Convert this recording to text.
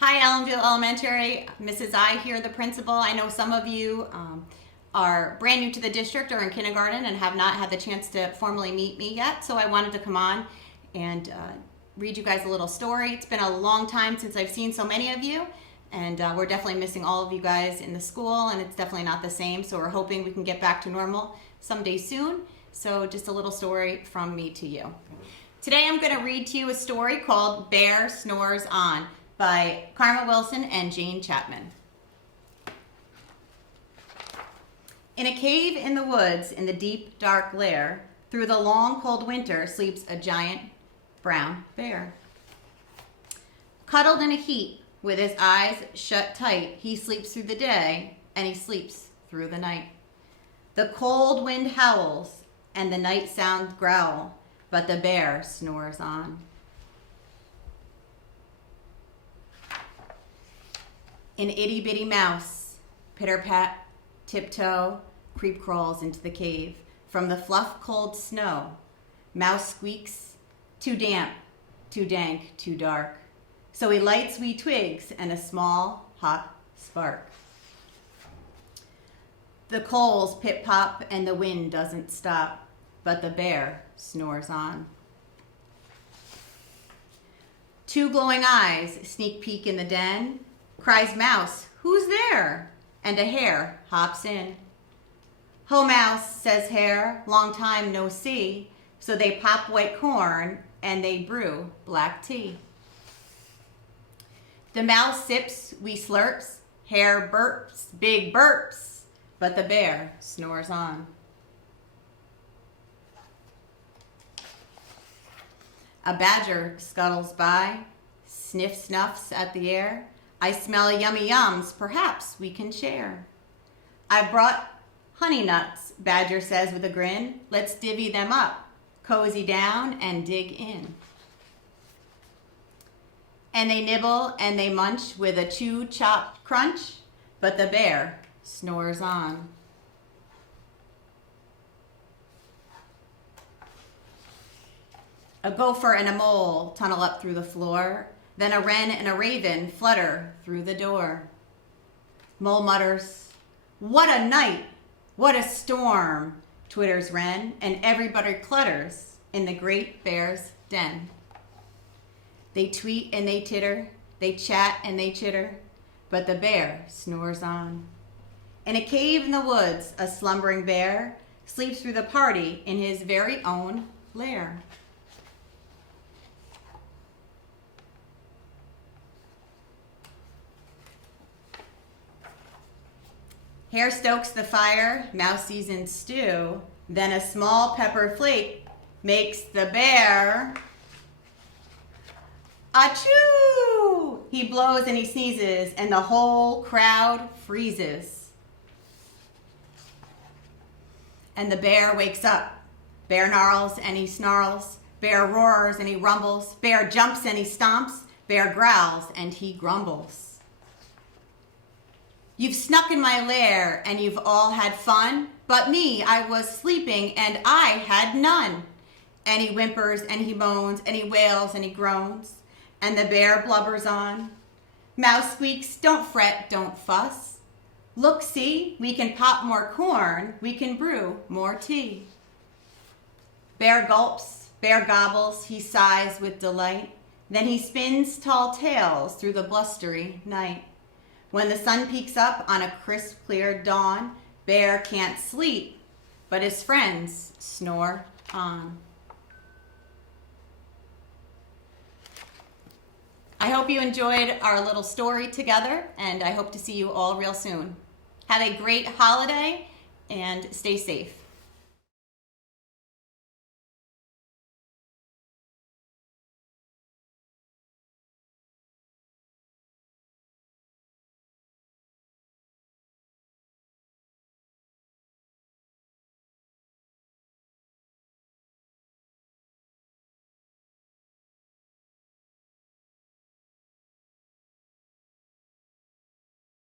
Hi, Ellenville Elementary. Mrs. I here, the principal. I know some of you are brand new to the district or in kindergarten and have not had the chance to formally meet me yet, so I wanted to come on and read you guys a little story. It's been a long time since I've seen so many of you, and we're definitely missing all of you guys in the school, and it's definitely not the same, so we're hoping we can get back to normal someday soon. So just a little story from me to you. Today I'm going to read to you a story called Bear Snores On by Karma Wilson and Jane Chapman. In a cave in the woods in the deep dark lair, through the long cold winter sleeps a giant brown bear. Cuddled in a heap with his eyes shut tight, he sleeps through the day and he sleeps through the night. The cold wind howls and the night sounds growl, but the bear snores on. An itty-bitty mouse, pitter-pat, tiptoe, creep crawls into the cave from the fluff cold snow. Mouse squeaks, too damp, too dank, too dark. So he lights wee twigs and a small, hot spark. The coals pip-pop and the wind doesn't stop, but the bear snores on. Two glowing eyes sneak peek in the den. Cries mouse, "Who's there?" And a hare hops in. "Ho, mouse," says hare, "long time no see." So they pop white corn and they brew black tea. The mouse sips wee slurps, hare burps, big burps, but the bear snores on. A badger scuttles by, sniff snuffs at the air. "I smell yummy yums, perhaps we can share." "I've brought honey nuts," badger says with a grin. "Let's divvy them up, cozy down and dig in." And they nibble and they munch with a chew chop crunch, but the bear snores on. A gopher and a mole tunnel up through the floor. Then a wren and a raven flutter through the door. Mole mutters, "What a night! What a storm!" Twitters wren, and everybody clutters in the great bear's den. They tweet and they titter, they chat and they chitter, but the bear snores on. In a cave in the woods, a slumbering bear sleeps through the party in his very own lair. Hare stokes the fire, mouse seasons stew, then a small pepper flake makes the bear achoo! He blows and he sneezes, and the whole crowd freezes. And the bear wakes up. Bear gnarls and he snarls. Bear roars and he rumbles. Bear jumps and he stomps. Bear growls and he grumbles. "You've snuck in my lair and you've all had fun, but me, I was sleeping and I had none." And he whimpers and he moans and he wails and he groans, and the bear blubbers on. Mouse squeaks, "Don't fret, don't fuss. Look, see, we can pop more corn, we can brew more tea." Bear gulps, bear gobbles, he sighs with delight. Then he spins tall tales through the blustery night. When the sun peeks up on a crisp, clear dawn, bear can't sleep, but his friends snore on. I hope you enjoyed our little story together, and I hope to see you all real soon. Have a great holiday and stay safe.